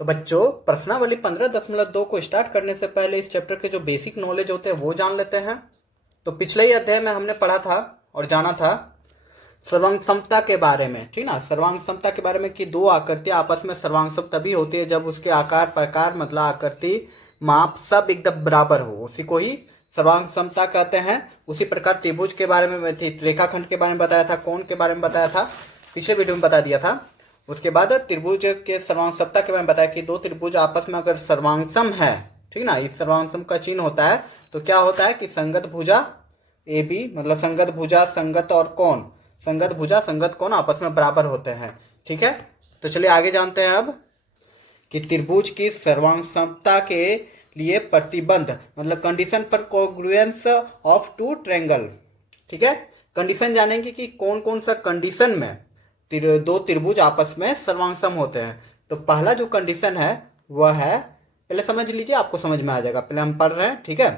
तो बच्चों प्रश्नावली 15.2 को स्टार्ट करने से पहले इस चैप्टर के जो बेसिक नॉलेज होते हैं वो जान लेते हैं। तो पिछले ही अध्याय में हमने पढ़ा था और जाना था सर्वांग समता के बारे में, ठीक ना। सर्वांग समता के बारे में कि दो आकृतियां आपस में सर्वांग सम तभी होती है जब उसके आकार प्रकार मतलब आकृति माप सब एकदम बराबर हो, उसी को ही सर्वांग समता कहते हैं। उसी प्रकार त्रिभुज के बारे में रेखाखंड के बारे में बताया था, कोण के बारे में बताया था, पिछले वीडियो में बता दिया था। उसके बाद त्रिभुज के सर्वांगसमता के बारे में बताया कि दो त्रिभुज आपस में अगर सर्वांगसम है, ठीक ना, इस सर्वांगसम का चिन्ह होता है तो क्या होता है कि संगत भुजा ए बी मतलब संगत भुजा संगत और कोण, संगत भुजा संगत कोण आपस में बराबर होते हैं, ठीक है। तो चलिए आगे जानते हैं अब कि त्रिभुज की सर्वांगसमता के लिए प्रतिबंध मतलब कंडीशन पर कोग्रुएंस ऑफ टू ट्रायंगल, ठीक है। कंडीशन जानेंगे कि कौन कौन सा कंडीशन में दो त्रिभुज आपस में सर्वांगसम होते हैं। तो पहला जो कंडीशन है वह है, पहले समझ लीजिए आपको समझ में आ जाएगा, पहले हम पढ़ रहे हैं, ठीक है।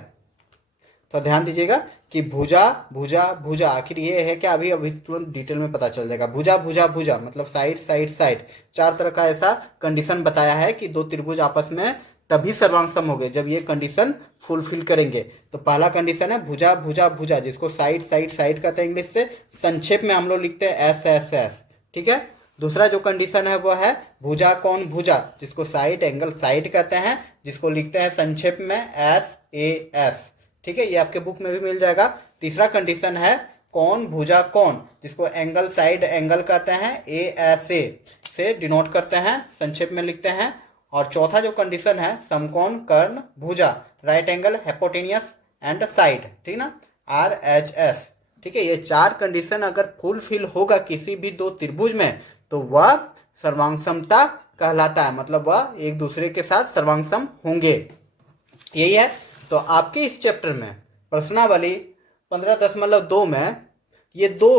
तो ध्यान दीजिएगा कि भुजा भुजा भुजा आखिर ये है क्या, अभी अभी तुरंत डिटेल में पता चल जाएगा। भुजा भुजा भुजा मतलब साइड साइड साइड, चार तरह का ऐसा कंडीशन बताया है कि दो त्रिभुज आपस में तभी सर्वांगसम हो गए जब ये कंडीशन फुलफिल करेंगे। तो पहला कंडीशन है भुजा भुजा भुजा, जिसको साइड साइड साइड कहते हैं इंग्लिश से, संक्षेप में हम लोग लिखते हैं एस एस एस, ठीक है। दूसरा जो कंडीशन है वो है भुजा कोण भुजा, जिसको साइड एंगल साइड कहते हैं, जिसको लिखते हैं संक्षेप में एस ए एस, ठीक है। ये आपके बुक में भी मिल जाएगा। तीसरा कंडीशन है कोण भुजा कोण, जिसको एंगल साइड एंगल कहते हैं, ए एस ए से डिनोट करते हैं, संक्षेप में लिखते हैं। और चौथा जो कंडीशन है समकोण कर्ण भुजा, right angle hypotenuse and side, ठीक ना, आर एच एस, ठीक है। ये चार कंडीशन अगर फुलफिल होगा किसी भी दो त्रिभुज में तो वह सर्वांगसमता कहलाता है, मतलब वह एक दूसरे के साथ सर्वांगसम होंगे, यही है। तो आपके इस चैप्टर में प्रश्नावली 15.2 में ये दो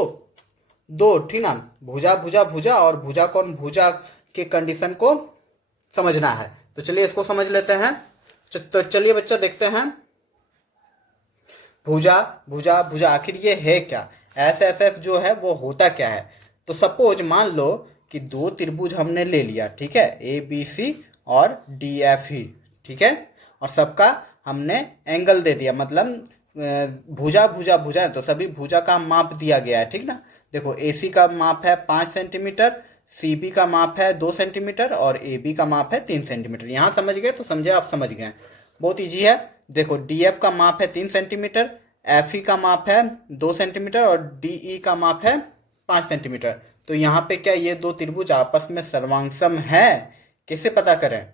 दो ठीक ना, भुजा भुजा भुजा और भुजा कोण भुजा के कंडीशन को समझना है। तो चलिए इसको समझ लेते हैं। तो चलिए बच्चा देखते हैं भुजा भुजा भुजा आखिर ये है क्या, एस एस एस जो है वो होता क्या है। तो सपोज मान लो कि दो त्रिभुज हमने ले लिया, ठीक है, ए बी सी और डी एफ ही, ठीक है, और सबका हमने एंगल दे दिया, मतलब भुजा भुजा भुजा है तो सभी भुजा का माप दिया गया है, ठीक ना। देखो ए सी का माप है 5 सेंटीमीटर, सी बी का माप है 2 सेंटीमीटर और ए बी का माप है 3 सेंटीमीटर। यहाँ समझ गए तो समझे आप समझ गए, बहुत ईजी है। देखो डी एफ का माप है 3 सेंटीमीटर, एफ ई का माप है 2 सेंटीमीटर और डी ई का माप है 5 सेंटीमीटर। तो यहाँ पे क्या ये दो त्रिभुज आपस में सर्वांगसम है, कैसे पता करें।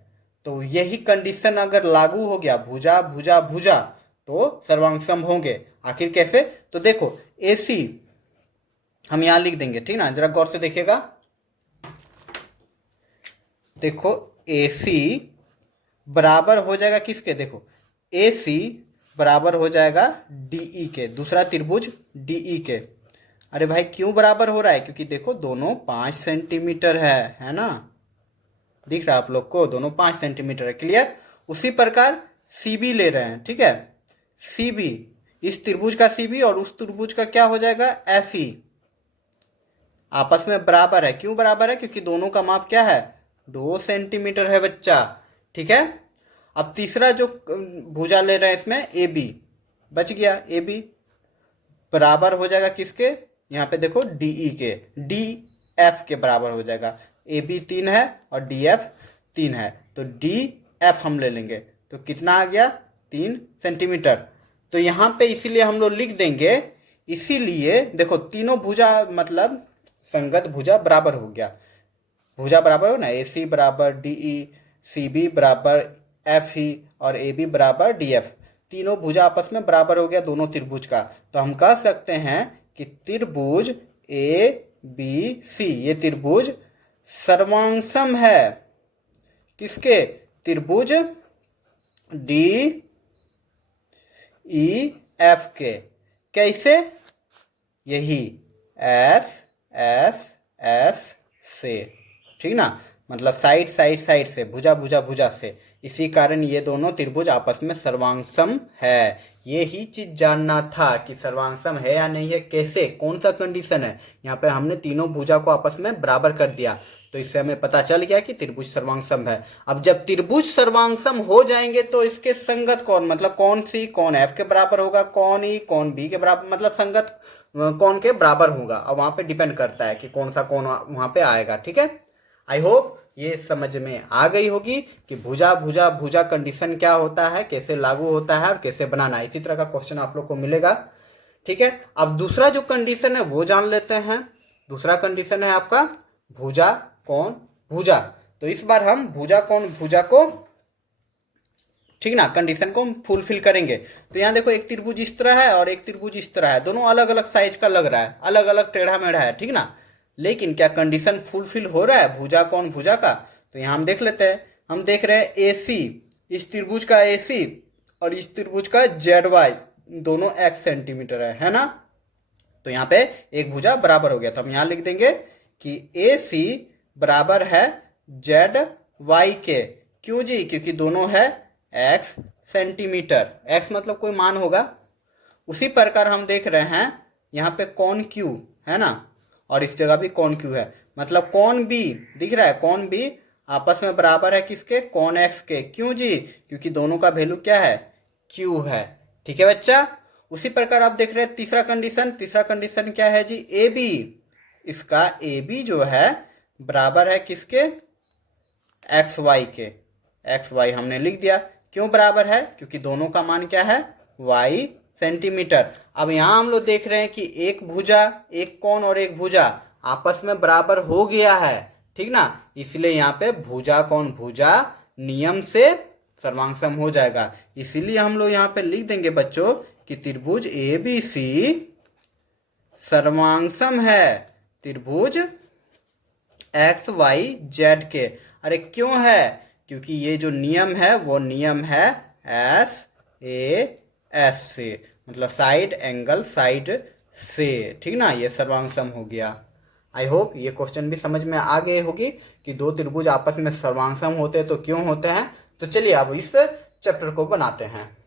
तो यही कंडीशन अगर लागू हो गया भुजा भुजा भुजा तो सर्वांगसम होंगे। आखिर कैसे, तो देखो ए सी हम यहाँ लिख देंगे, ठीक ना, जरा गौर से देखिएगा। देखो ए सी बराबर हो जाएगा किसके, देखो ए सी बराबर हो जाएगा डीई के, दूसरा त्रिभुज डीई के। अरे भाई क्यों बराबर हो रहा है, क्योंकि देखो दोनों 5 सेंटीमीटर है ना, दिख रहा है आप लोग को, दोनों 5 सेंटीमीटर है, क्लियर। उसी प्रकार सी बी ले रहे हैं, ठीक है, सी बी इस त्रिभुज का सी बी और उस त्रिभुज का क्या हो जाएगा एफ ई, आपस में बराबर है। क्यों बराबर है, क्योंकि दोनों का माप क्या है 2 सेंटीमीटर है बच्चा, ठीक है। अब तीसरा जो भुजा ले रहे हैं इसमें ए बी बच गया, ए बी बराबर हो जाएगा किसके, यहाँ पे देखो डी ई के, डी एफ के बराबर हो जाएगा। ए बी 3 है और डी एफ 3 है, तो डी एफ हम ले लेंगे, तो कितना आ गया 3 सेंटीमीटर। तो यहाँ पे इसीलिए हम लोग लिख देंगे, इसीलिए देखो तीनों भुजा मतलब संगत भुजा बराबर हो गया, भुजा बराबर हो ना, ए सी बराबर डी ई, सी बी बराबर एफ ई और ए बी बराबर डी एफ, तीनों भुजा आपस में बराबर हो गया दोनों त्रिभुज का। तो हम कह सकते हैं कि त्रिभुज ए बी सी ये त्रिभुज सर्वांगसम है किसके, त्रिभुज डी ई एफ के। कैसे, यही एस एस एस से, ठीक ना, मतलब साइड साइड साइड से, भुजा भुजा भुजा से, इसी कारण ये दोनों त्रिभुज आपस में सर्वांगसम है। ये ही चीज जानना था कि सर्वांगसम है या नहीं है, कैसे, कौन सा कंडीशन है। यहाँ पे हमने तीनों भुजा को आपस में बराबर कर दिया, तो इससे हमें पता चल गया कि त्रिभुज सर्वांग है। अब जब त्रिभुज सर्वांग हो जाएंगे तो इसके संगत कौन, मतलब कौन सी कौन एफ के बराबर होगा, कौन ई कौन बी के बराबर, मतलब संगत कौन के बराबर होगा। अब वहां पे डिपेंड करता है कि कौन सा कौन वहां पे आएगा। ठीक है, आई होप ये समझ में आ गई होगी कि भुजा भुजा भुजा कंडीशन क्या होता है, कैसे लागू होता है और कैसे बनाना है। इसी तरह का क्वेश्चन आप लोग को मिलेगा। ठीक है, अब दूसरा जो कंडीशन है वो जान लेते हैं। दूसरा कंडीशन है आपका भुजा कौन भुजा। तो इस बार हम भुजा कौन भुजा को, ठीक ना, कंडीशन को फुलफिल करेंगे। तो यहाँ देखो एक त्रिभुज इस तरह है और एक त्रिभुज इस तरह है, दोनों अलग अलग साइज का लग रहा है, अलग अलग टेढ़ा मेढ़ा है। ठीक ना, लेकिन क्या कंडीशन फुलफिल हो रहा है भुजा कौन भुजा का? तो यहाँ हम देख लेते हैं। हम देख रहे हैं AC, इस त्रिभुज का AC और इस त्रिभुज का ZY दोनों x सेंटीमीटर है ना। तो यहाँ पे एक भुजा बराबर हो गया। तो हम यहाँ लिख देंगे कि AC बराबर है ZY के। क्यों जी? क्योंकि दोनों है x सेंटीमीटर, x मतलब कोई मान होगा। उसी प्रकार हम देख रहे हैं यहाँ पे कौन Q है ना, और इस जगह भी कौन Q है, मतलब कौन B दिख रहा है, कौन B आपस में बराबर है किसके, कौन x के। क्यों जी? क्योंकि दोनों का वैल्यू क्या है, Q है। ठीक है बच्चा, उसी प्रकार आप देख रहे हैं तीसरा कंडीशन। तीसरा कंडीशन क्या है जी, AB, इसका AB जो है बराबर है किसके, XY के। XY हमने लिख दिया। क्यों बराबर है? क्योंकि दोनों का मान क्या है, Y सेंटीमीटर। अब यहाँ हम लोग देख रहे हैं कि एक भुजा, एक कोण और एक भुजा आपस में बराबर हो गया है। ठीक ना, इसलिए यहाँ पे भुजा कौन भुजा नियम से सर्वांग हो जाएगा। इसीलिए हम लोग यहाँ पे लिख देंगे बच्चों कि त्रिभुज ABC सर्वांग है त्रिभुज XYZ के। अरे क्यों है? क्योंकि ये जो नियम है वो नियम है SAS से, मतलब साइड एंगल साइड से। ठीक ना, ये सर्वांग हो गया। आई होप ये क्वेश्चन भी समझ में आ गए होगी कि दो त्रिभुज आपस में सर्वांग होते हैं तो क्यों होते हैं। तो चलिए अब इस चैप्टर को बनाते हैं।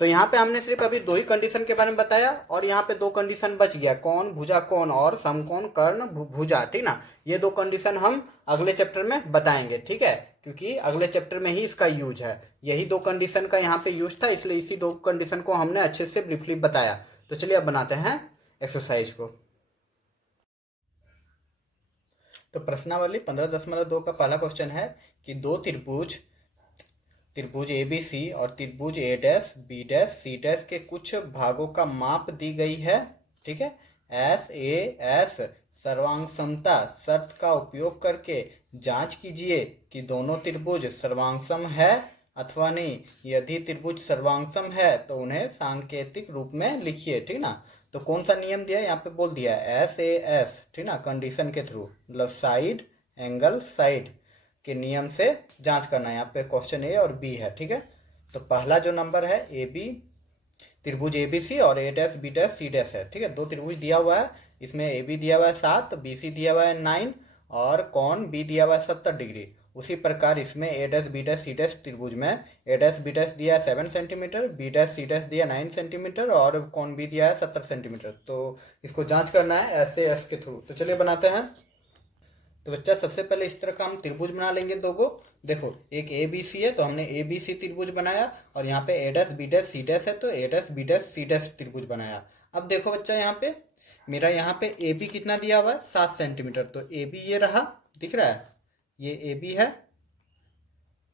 तो यहाँ पे हमने सिर्फ अभी दो ही कंडीशन के बारे में बताया और यहाँ पे दो कंडीशन बच गया, कौन भुजा कौन और समकोण कर्ण भुजा। ठीक ना, ये दो कंडीशन हम अगले चैप्टर में बताएंगे। ठीक है, क्योंकि अगले चैप्टर में ही इसका यूज है। यही दो कंडीशन का यहाँ पे यूज था, इसलिए इसी दो कंडीशन को हमने अच्छे से ब्रीफली बताया। तो चलिए अब बनाते हैं एक्सरसाइज को। तो प्रश्नावली 15.2 का पहला क्वेश्चन है कि दो त्रिभुज ABC और त्रिभुज A'B'C' के कुछ भागों का माप दी गई है। ठीक है, SAS सर्वांगसमता शर्त का उपयोग करके जांच कीजिए कि दोनों त्रिभुज सर्वांगसम है अथवा नहीं। यदि त्रिभुज सर्वांगसम है तो उन्हें सांकेतिक रूप में लिखिए। ठीक ना, तो कौन सा नियम दिया है यहाँ पे, बोल दिया SAS। ठीक ना, कंडीशन के थ्रू, मतलब साइड एंगल साइड के नियम से जांच करना है। यहाँ पे क्वेश्चन A और B है। ठीक है, तो पहला जो नंबर है AB, त्रिभुज ABC और A'B'C' है। ठीक है, दो त्रिभुज दिया हुआ है, इसमें AB दिया हुआ है 7, BC दिया हुआ है 9 और कोण B दिया हुआ है 70 डिग्री। उसी प्रकार इसमें A'B'C' त्रिभुज में A'B' दिया है 7 सेंटीमीटर, B'C' दिया 9 सेंटीमीटर और कोण B दिया है 70 सेंटीमीटर। तो इसको जांच करना है SAS के थ्रू। तो चलिए बनाते हैं। तो बच्चा सबसे पहले इस तरह का हम त्रिभुज बना लेंगे दो गो। देखो एक ABC है तो हमने ABC त्रिभुज बनाया और यहाँ पे A'B'C' है तो A'B'C' त्रिभुज बनाया। अब देखो बच्चा यहाँ पे मेरा यहाँ पे AB कितना दिया हुआ है 7 सेंटीमीटर, तो AB ये रहा, दिख रहा है, ये AB है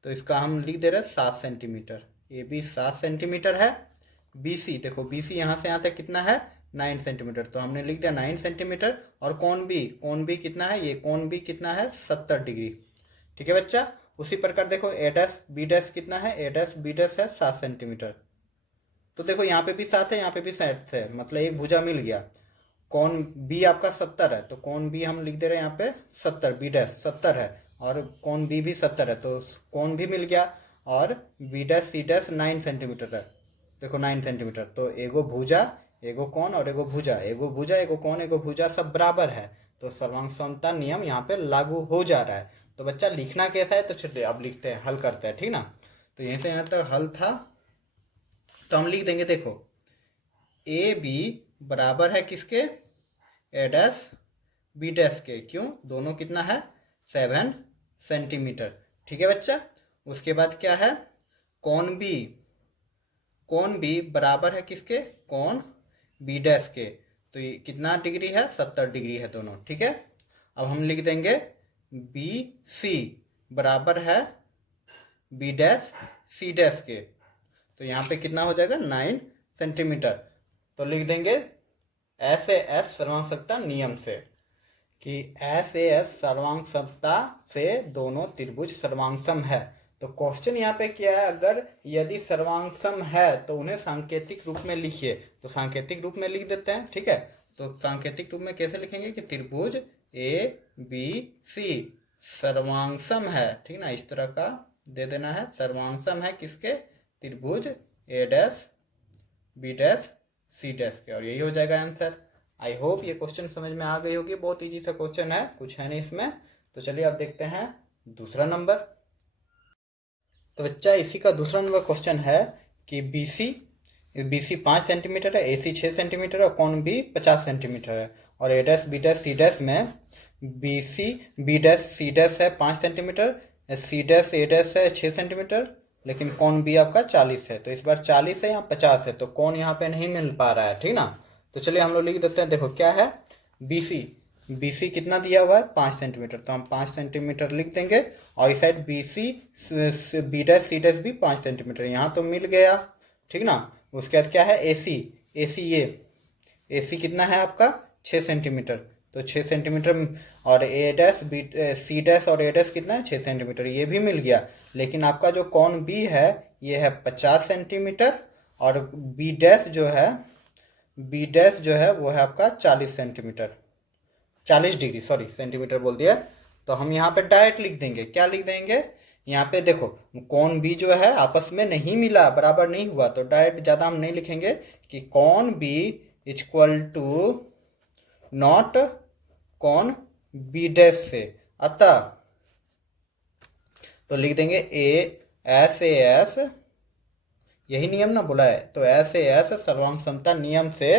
तो इसका हम लिख दे रहे हैं 7 सेंटीमीटर। AB 7 सेंटीमीटर है। BC देखो BC यहाँ से यहाँ तक कितना है 9 सेंटीमीटर, तो हमने लिख दिया 9 सेंटीमीटर। और कोण B कितना है, ये कोण B कितना है 70 डिग्री। ठीक है बच्चा, उसी प्रकार देखो A'B'C' कितना है, A'B'C' है 7 सेंटीमीटर। तो देखो यहाँ पे भी 7 है, यहाँ पे भी 7 है, मतलब एक भुजा मिल गया। कोण B आपका 70 है तो कोण B हम लिख दे रहे हैं यहाँ पे 70, B' 70 है और कोण B भी 70 है तो कोण भी मिल गया। और B'C' 9 सेंटीमीटर है, देखो 9 सेंटीमीटर। तो एगो भुजा एगो कोण और एगो भुजा, एगो भुजा एगो कोण एगो भुजा सब बराबर है, तो सर्वांग नियम यहाँ पे लागू हो जा रहा है। तो बच्चा लिखना कैसा है, तो चलिए अब लिखते हैं, हल करते हैं। ठीक ना, तो यहीं से यहाँ तक हल था, तो हम लिख देंगे देखो AB बराबर है किसके, बी डैश के। क्यों? दोनों कितना है? 7 सेंटीमीटर। ठीक है बच्चा। उसके बाद क्या है? कौन बी, कौन बी बराबर है किसके? कौन बी डैश के। तो ये कितना डिग्री है? 70 डिग्री है दोनों। ठीक है। अब हम लिख देंगे बी सी बराबर है बी डैश सी डैश के। तो यहाँ पे कितना हो जाएगा? 9 सेंटीमीटर। तो लिख देंगे SAS सर्वांगसमता नियम से कि SAS सर्वांगसमता से दोनों त्रिभुज सर्वांगसम है। तो क्वेश्चन यहाँ पे क्या है? अगर यदि सर्वांगसम है तो उन्हें सांकेतिक रूप में लिखिए। तो सांकेतिक रूप में लिख देते हैं। ठीक है। तो सांकेतिक रूप में कैसे लिखेंगे कि त्रिभुज ABC सर्वांगसम है। ठीक ना, इस तरह का दे देना है। सर्वांगसम है किसके? त्रिभुज A dash B dash C dash के। और यही हो जाएगा आंसर। आई होप ये क्वेश्चन समझ में आ गई होगी। बहुत इजी सा क्वेश्चन है, कुछ है नहीं इसमें। तो चलिए अब देखते हैं दूसरा नंबर। तो बच्चा इसी का दूसरा नंबर क्वेश्चन है कि BC 5 सेंटीमीटर है, AC 6 सेंटीमीटर है और कौन B 50 सेंटीमीटर है। और A dash B dash C dash में BC B dash C dash है 5 centimetre, C dash A dash है 6 सेंटीमीटर, लेकिन कौन B आपका 40 है। तो इस बार 40 है, यहाँ 50 है, तो कौन यहाँ पे नहीं मिल पा रहा है। ठीक ना। तो चलिए हम लोग लिख देते हैं। देखो क्या है, BC कितना दिया हुआ है? 5 सेंटीमीटर। तो हम 5 सेंटीमीटर लिख देंगे। और इस side BC B dash C dash भी 5 सेंटीमीटर, यहाँ तो मिल गया। ठीक ना। उसके बाद क्या है? AC कितना है आपका? 6 सेंटीमीटर। तो 6 सेंटीमीटर। और A dash B C dash और A डैश कितना है? 6 सेंटीमीटर, ये भी मिल गया। लेकिन आपका जो कौन B है ये है 50 सेंटीमीटर। और B डैश जो है वो है आपका 40 सेंटीमीटर, 40 डिग्री, सॉरी सेंटीमीटर बोल दिया। तो हम यहाँ पे डायरेक्ट लिख देंगे। क्या लिख देंगे? यहाँ पे देखो कौन बी जो है आपस में नहीं मिला, बराबर नहीं हुआ, तो डायरेक्ट ज़्यादा हम नहीं लिखेंगे कि कौन बी इक्वल टू नॉट कौन बी डैश से। अतः तो लिख देंगे SAS, यही नियम ना बोला है, तो SAS सर्वांगसमता नियम से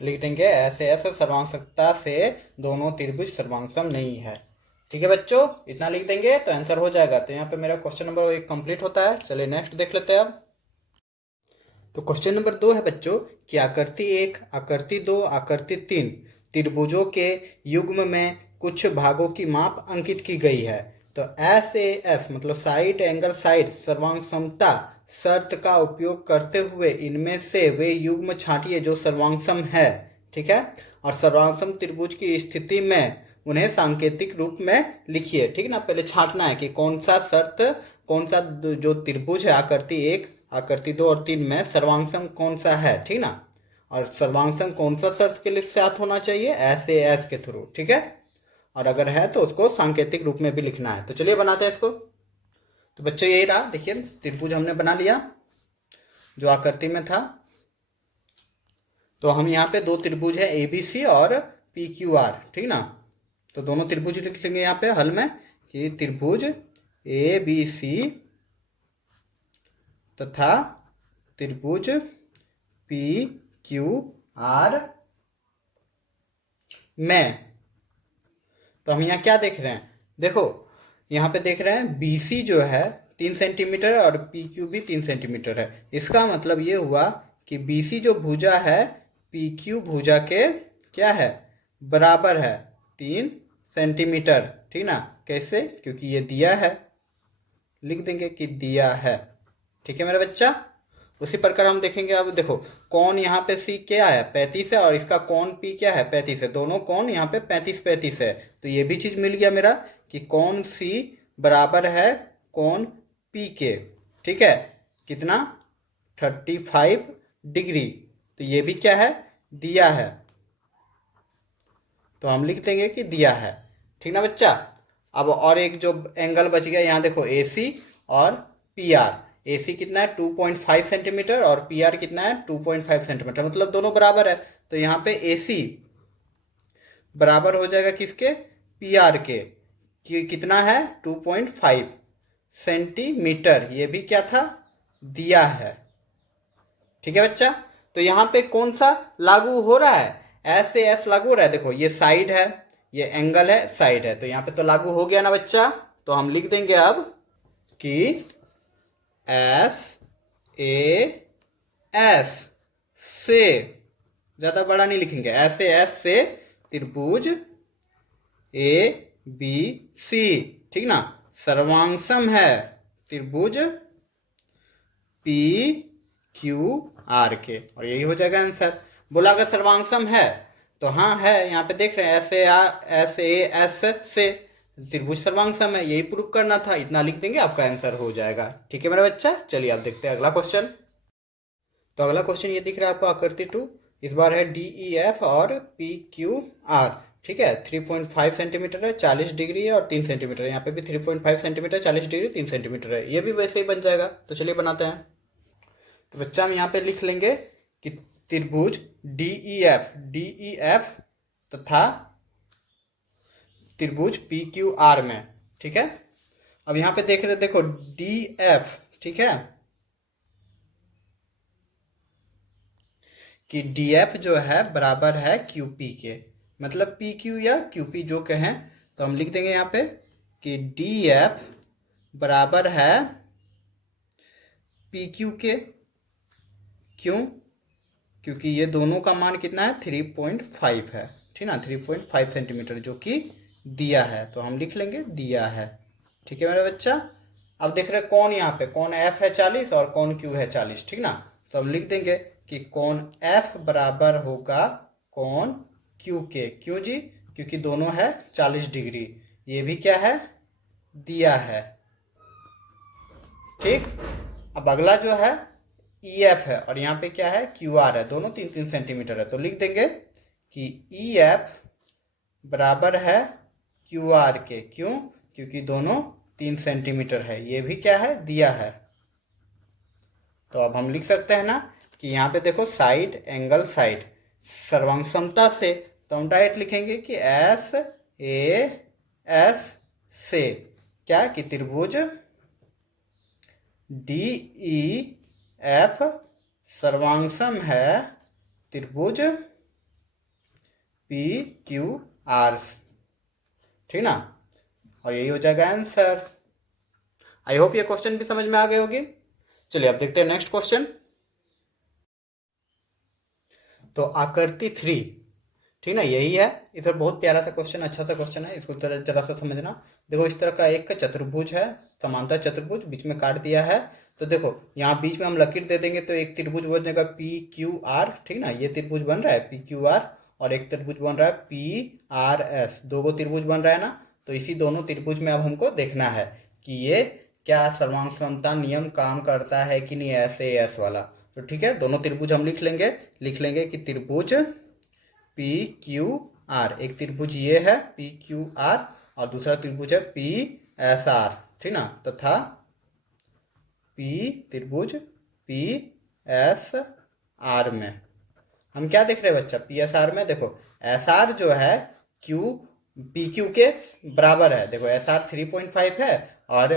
लिख देंगे SAS सर्वांगसमता से दोनों त्रिभुज सर्वांगसम नहीं है। ठीक है बच्चों, इतना लिख देंगे तो आंसर हो जाएगा। तो यहाँ पे मेरा क्वेश्चन नंबर 1 कंप्लीट होता है। चलिए नेक्स्ट देख लेते हैं अब। तो क्वेश्चन नंबर 2 है बच्चों कि आकृति 1, आकृति 2, आकृति 3 त्रिभुजों के युग्म में कुछ भागों की माप अंकित की गई है। तो SAS मतलब साइड एंगल साइड सर्वांगसमता शर्त का उपयोग करते हुए इनमें से वे युग्म छांटिए जो सर्वांगसम है। ठीक है। और सर्वांगसम त्रिभुज की स्थिति में उन्हें सांकेतिक रूप में लिखिए। ठीक ना। पहले छांटना है कि कौन सा शर्त, कौन सा जो त्रिभुज है आकृति 1, आकृति 2 और 3 में सर्वांगसम कौन सा है। ठीक ना। और सर्वांगसम कौन सा शर्त के लिए साथ होना चाहिए? SAS के थ्रू। ठीक है। और अगर है तो उसको सांकेतिक रूप में भी लिखना है। तो चलिए बनाते हैं इसको। तो बच्चों यही रहा, देखिए त्रिभुज हमने बना लिया जो आकृति में था। तो हम यहाँ पे दो त्रिभुज है ABC और PQR। ठीक ना। तो दोनों त्रिभुज लिख लेंगे यहाँ पे हल में कि त्रिभुज ABC तथा त्रिभुज PQR में। तो हम यहाँ क्या देख रहे हैं? देखो यहाँ पे देख रहे हैं BC जो है 3 सेंटीमीटर और PQ भी 3 सेंटीमीटर है। इसका मतलब ये हुआ कि BC जो भुजा है PQ भुजा के क्या है? बराबर है 3 सेंटीमीटर। ठीक ना। कैसे? क्योंकि ये दिया है, लिख देंगे कि दिया है। ठीक है मेरा बच्चा। उसी प्रकार हम देखेंगे। अब देखो कौन यहाँ पे C क्या है? 35 है, और इसका कौन P क्या है? 35 है। दोनों कौन यहाँ पे 35 है। तो ये भी चीज मिल गया मेरा कि कौन C बराबर है कौन P के। ठीक है। कितना? 35 डिग्री। तो ये भी क्या है? दिया है। तो हम लिख देंगे कि दिया है। ठीक ना बच्चा। अब और एक जो एंगल बच गया, यहाँ देखो AC और PR। AC कितना है? 2.5 सेंटीमीटर और PR कितना है? 2.5 सेंटीमीटर, मतलब दोनों बराबर है। तो यहाँ पे AC बराबर हो जाएगा किसके? PR के। कितना है? 2.5 सेंटीमीटर। ये भी क्या था? दिया है। ठीक है बच्चा। तो यहाँ पे कौन सा लागू हो रहा है? SAS लागू हो रहा है। देखो ये साइड है, ये एंगल है, साइड है, तो यहाँ पे तो लागू हो गया ना बच्चा। तो हम लिख देंगे अब कि एस ए एस से, ज़्यादा बड़ा नहीं लिखेंगे, ऐसे एस से त्रिभुज ए बी सी, ठीक ना, सर्वांगसम है त्रिभुज पी क्यू आर के, और यही हो जाएगा आंसर। बोला अगर सर्वांगसम है तो हाँ है, यहाँ पे देख रहे हैं एस ए एस से त्रिभुज सर्वांगसम है, यही प्रूव करना था, इतना लिख देंगे आपका आंसर हो जाएगा। ठीक है मेरा बच्चा, चलिए आप देखते हैं अगला क्वेश्चन। तो अगला क्वेश्चन ये दिख रहा है आपको आकृति 2, इस बार है डी ई एफ और पी क्यू आर, ठीक है। 3.5 सेंटीमीटर है, 40 डिग्री है और 3 सेंटीमीटर है, यहाँ पे भी 3.5 सेंटीमीटर 40 डिग्री 3 सेंटीमीटर है, ये भी वैसे ही बन जाएगा। तो चलिए बनाते हैं। तो बच्चा हम यहाँ पे लिख लेंगे कि त्रिभुज डी ई एफ तथा त्रिभुज पी क्यू आर में, ठीक है। अब यहाँ पे देख रहे, देखो डी एफ, ठीक है, कि डी एफ जो है बराबर है क्यू पी के, मतलब पी क्यू या क्यू पी जो कहें, तो हम लिख देंगे यहाँ पे कि डी एफ बराबर है पी क्यू के। क्यों? क्योंकि ये दोनों का मान कितना है, 3.5 है, ठीक ना, 3.5 सेंटीमीटर जो कि दिया है, तो हम लिख लेंगे दिया है। ठीक है मेरा बच्चा। अब देख रहे कौन, यहाँ पे कौन एफ है 40 और कौन क्यू है 40, ठीक ना, तो हम लिख देंगे कि कौन एफ बराबर होगा कौन क्यू के। क्यों जी? क्योंकि दोनों है 40 डिग्री, ये भी क्या है, दिया है, ठीक। अब अगला जो है ई एफ है और यहाँ पे क्या है, क्यू आर है, दोनों 3-3 सेंटीमीटर है, तो लिख देंगे कि ई एफ बराबर है क्यू आर के। क्यों? क्योंकि दोनों 3 सेंटीमीटर है, ये भी क्या है, दिया है। तो अब हम लिख सकते हैं ना कि यहाँ पे देखो साइड एंगल साइड सर्वांग समता से, तो हम डायरेक्ट लिखेंगे कि एस ए एस से क्या, कि त्रिभुज डी ई एफ सर्वांगसम है त्रिभुज पी क्यू आर, ठीक ना, और यही हो जाएगा आंसर। आई होप ये क्वेश्चन भी समझ में आ गए होगी। चलिए अब देखते हैं नेक्स्ट क्वेश्चन। तो आकृति 3, ठीक ना, यही है। इधर बहुत प्यारा सा क्वेश्चन, अच्छा सा क्वेश्चन है, इसको जरा सा समझना। देखो इस तरह का एक चतुर्भुज है, समांतर चतुर्भुज, बीच में काट दिया है। तो देखो यहाँ बीच में हम लकीर दे देंगे तो एक त्रिभुज बन जाएगा पी क्यू आर, ठीक ना, ये त्रिभुज बन रहा है पी क्यू आर, और एक त्रिभुज बन रहा है पी आर एस, दो त्रिभुज बन रहा है ना। तो इसी दोनों त्रिभुज में अब हमको देखना है कि ये क्या सर्वांग समता नियम काम करता है कि नहीं, ऐसे एस वाला। तो ठीक है, दोनों त्रिभुज हम लिख लेंगे कि त्रिभुज पी क्यू आर, एक त्रिभुज ये है पी क्यू आर और दूसरा त्रिभुज है पी एस आर, ठीक ना, तथा त्रिभुज पी एस आर में हम क्या देख रहे हैं बच्चा, पी एस आर में देखो एस आर जो है क्यू पी क्यू के बराबर है। देखो एस आर 3.5 है और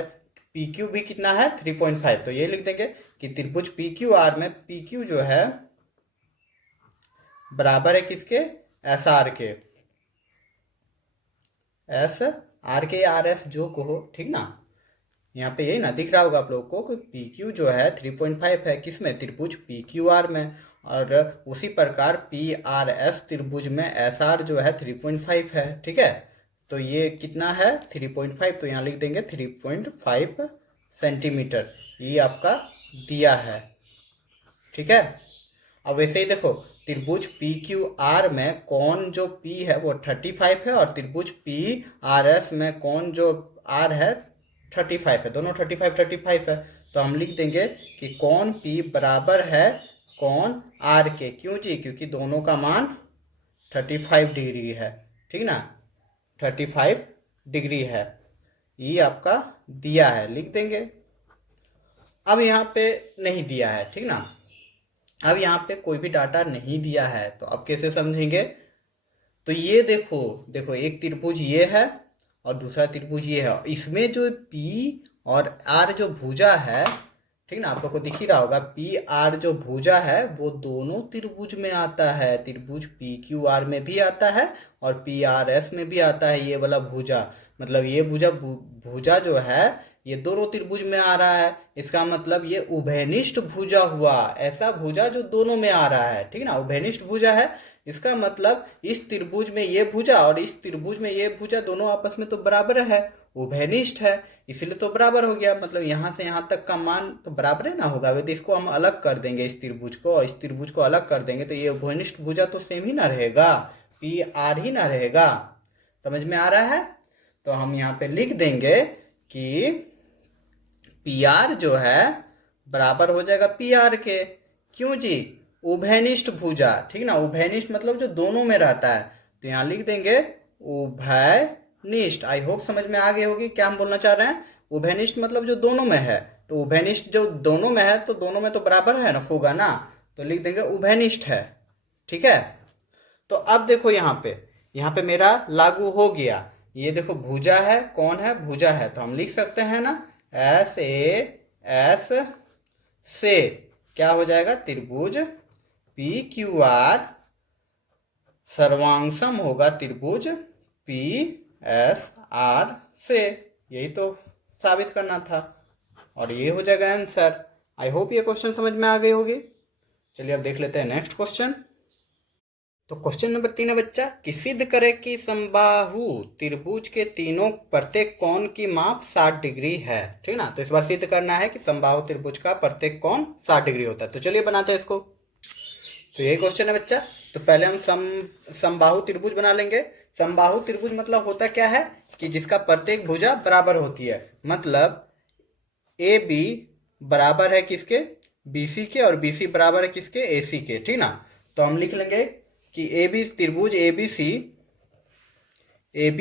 पी क्यू भी कितना है, 3.5, तो ये लिख देंगे कि त्रिभुज पी क्यू आर में पी क्यू जो है बराबर है किसके, एस आर के, एस आर के आर एस जो कहो, ठीक ना। यहाँ पे यही ना दिख रहा होगा आप लोगों को कि पी क्यू जो है 3.5 है, किसमें, त्रिभुज पी क्यू आर में, और उसी प्रकार पी आर एस त्रिभुज में एस आर जो है 3.5 है, ठीक है। तो ये कितना है, 3.5, तो यहाँ लिख देंगे 3.5 सेंटीमीटर, ये आपका दिया है, ठीक है। अब वैसे ही देखो त्रिभुज पी क्यू आर में कौन जो पी है वो 35 है और त्रिभुज पी आर एस में कौन जो आर है 35 है, दोनों 35 है। तो हम लिख देंगे कि कौन पी बराबर है कौन आर के। क्यों जी? क्योंकि दोनों का मान 35 डिग्री है, ठीक ना, 35 डिग्री है, ये आपका दिया है, लिख देंगे। अब यहाँ पे नहीं दिया है, ठीक ना, अब यहाँ पे कोई भी डाटा नहीं दिया है, तो अब कैसे समझेंगे। तो ये देखो एक त्रिभुज ये है और दूसरा त्रिभुज ये है, इसमें जो पी और आर जो भुजा है ठीक ना, आप लोग को दिख ही रहा होगा पी आर जो भुजा है वो दोनों त्रिभुज में आता है। त्रिभुज पी क्यू आर में भी आता है और पी आर एस में भी आता है ये वाला भुजा। मतलब ये भुजा जो है ये दोनों त्रिभुज में आ रहा है। इसका मतलब ये उभयनिष्ठ भुजा हुआ, ऐसा भुजा जो दोनों में आ रहा है। ठीक ना, उभयनिष्ठ भुजा है। इसका मतलब इस त्रिभुज में ये भुजा और इस त्रिभुज में ये भुजा दोनों आपस में तो बराबर है, उभयनिष्ठ है, इसलिए तो बराबर हो गया। मतलब यहाँ से यहाँ तक का मान तो बराबर है ना होगा। अगर इसको हम अलग कर देंगे, इस त्रिभुज को और इस त्रिभुज को अलग कर देंगे तो ये उभयनिष्ठ भुजा तो सेम ही ना रहेगा, पी आर ही ना रहेगा। समझ में आ रहा है? तो हम यहाँ पे लिख देंगे कि पी आर जो है बराबर हो जाएगा पी आर के। क्यों जी? उभयनिष्ठ भुजा। ठीक ना, उभयनिष्ठ मतलब जो दोनों में रहता है, तो यहाँ लिख देंगे उभयनिष्ठ। आई होप समझ में आ गई होगी क्या हम बोलना चाह रहे हैं। उभयनिष्ठ मतलब जो दोनों में है, तो उभयनिष्ठ जो दोनों में है तो दोनों में तो बराबर है ना, होगा ना, तो लिख देंगे उभयनिष्ठ है। ठीक है, तो अब देखो यहाँ पे मेरा लागू हो गया। ये देखो भुजा है, कौन है? भुजा है, तो हम लिख सकते हैं ना एस ए एस से क्या हो जाएगा? त्रिभुज पी क्यू आर सर्वांशम होगा त्रिभुज पी एस आर से। यही तो साबित करना था और ये हो जाएगा आंसर। आई होप ये क्वेश्चन समझ में आ गई होगी। चलिए अब देख लेते हैं नेक्स्ट क्वेश्चन। तो क्वेश्चन नंबर 3 है बच्चा कि सिद्ध करे कि समबाहु त्रिभुज के तीनों प्रत्येक कोण की माप 60 डिग्री है। ठीक ना, तो इस बार सिद्ध करना है कि समबाहु त्रिभुज का प्रत्येक कोण 60 डिग्री होता है। तो चलिए बनाते हैं इसको। तो यही क्वेश्चन है बच्चा। तो पहले हम समबाहु त्रिभुज बना लेंगे। समबाहु त्रिभुज मतलब होता क्या है कि जिसका प्रत्येक भुजा बराबर होती है। मतलब ए बी बराबर है किसके? बी सी के, और बी सी बराबर है किसके? ए सी के। ठीक ना, तो हम लिख लेंगे कि ए बी त्रिभुज ए बी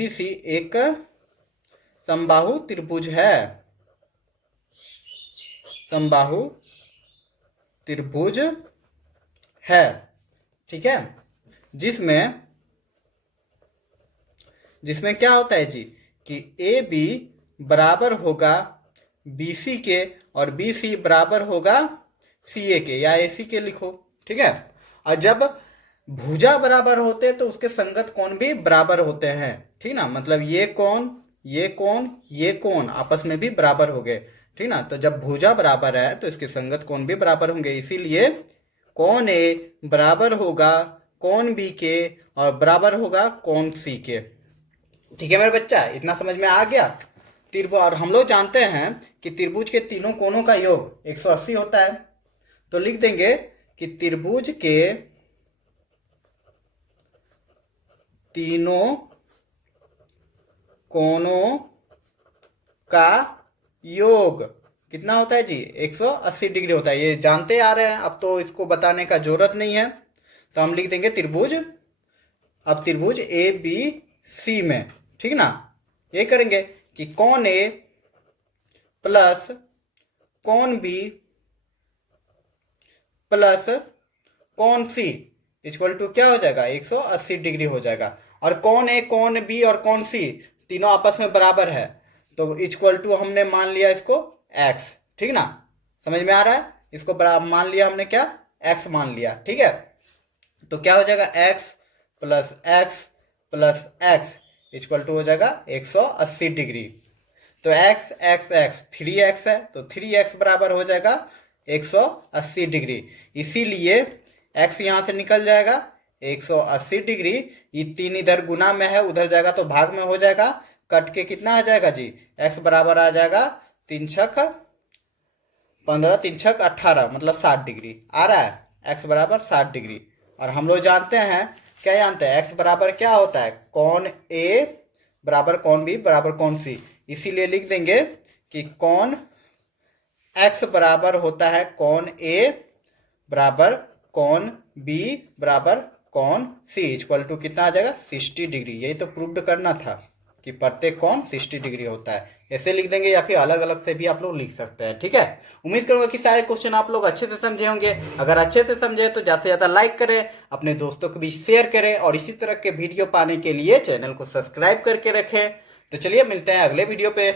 सी एक समबाहु त्रिभुज है। समबाहु त्रिभुज है। ठीक है, जिसमें क्या होता है जी कि ए बी बराबर होगा बी सी के और बी सी बराबर होगा सी ए के या ए सी के लिखो। ठीक है, और जब भुजा बराबर होते हैं तो उसके संगत कोण भी बराबर होते हैं। ठीक ना, मतलब ये कोण आपस में भी बराबर हो गए। ठीक ना, तो जब भुजा बराबर है तो इसके संगत कोण भी बराबर होंगे। इसीलिए कोण ए बराबर होगा कोण बी के और बराबर होगा कोण सी के। ठीक है मेरे बच्चा, इतना समझ में आ गया। त्रिभुज, और हम लोग जानते हैं कि त्रिभुज के तीनों कोणों का योग 180 होता है। तो लिख देंगे कि त्रिभुज के तीनों कोणों का योग कितना होता है जी? 180 डिग्री होता है। ये जानते आ रहे हैं, अब तो इसको बताने का जरूरत नहीं है। तो हम लिख देंगे त्रिभुज, अब त्रिभुज ए बी सी में। ठीक ना, ये करेंगे कि कोण ए प्लस कोण बी प्लस कोण सी इक्वल टू क्या हो जाएगा? 180 डिग्री हो जाएगा। और कोण ए, कोण बी और कोण सी तीनों आपस में बराबर है, तो इक्वल टू हमने मान लिया इसको x। ठीक ना, समझ में आ रहा है? इसको बराबर मान लिया हमने, क्या? x मान लिया। ठीक है, तो क्या हो जाएगा? x plus x equal to हो जाएगा 180 डिग्री। तो x 3x है, तो 3x बराबर हो जाएगा 180 डिग्री। इसीलिए x यहाँ से निकल जाएगा 180 डिग्री। ये 3 इधर गुना में है, उधर जाएगा तो भाग में हो जाएगा। कट के कितना आ जाएगा जी? x बराबर आ जाएगा 3 छक 15, 3 छक 18, मतलब 60 डिग्री आ रहा है। x बराबर 60 डिग्री। और हम लोग जानते हैं, क्या जानते हैं? x बराबर क्या होता है? कोण a बराबर कोण b बराबर कोण c। इसीलिए लिख देंगे कि कोण x बराबर होता है कोण a बराबर कोण b बराबर कोण c इक्वल टू कितना आ जाएगा? 60 डिग्री। यही तो प्रूव्ड करना था कि प्रत्येक कोण 60 डिग्री होता है। ऐसे लिख देंगे या फिर अलग अलग से भी आप लोग लिख सकते हैं। ठीक है, उम्मीद करूंगा कि सारे क्वेश्चन आप लोग अच्छे से समझे होंगे। अगर अच्छे से समझे तो ज़्यादा से ज़्यादा लाइक करें, अपने दोस्तों को भी शेयर करें और इसी तरह के वीडियो पाने के लिए चैनल को सब्सक्राइब करके रखें। तो चलिए मिलते हैं अगले वीडियो पे।